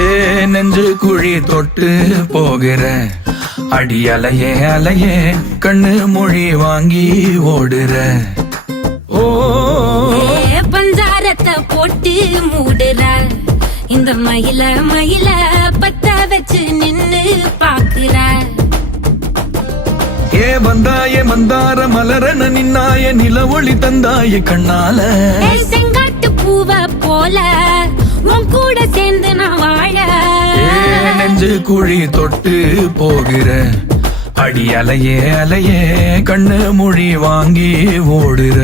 ஏ நெஞ்சு குழி தொட்டு போகிற அடி அலையே அலையே கண்ணு மொழி வாங்கி ஓடுற. ஓ பஞ்சாரத்தை போட்டு மூடுற இந்த மயில மயில பத்த வச்சு நின்னு பாக்குற. ஏ வந்தாய மந்தார மலரன நின்னாய நில ஒளி தந்தாய கண்ணால. செங்காட்டு பூவ போல உன் கூட சேர்ந்து நான் வாழ. நெஞ்சு குழி தொட்டு போகிற அடி அலையே அலையே கண்ணு மொழி வாங்கி ஓடுற.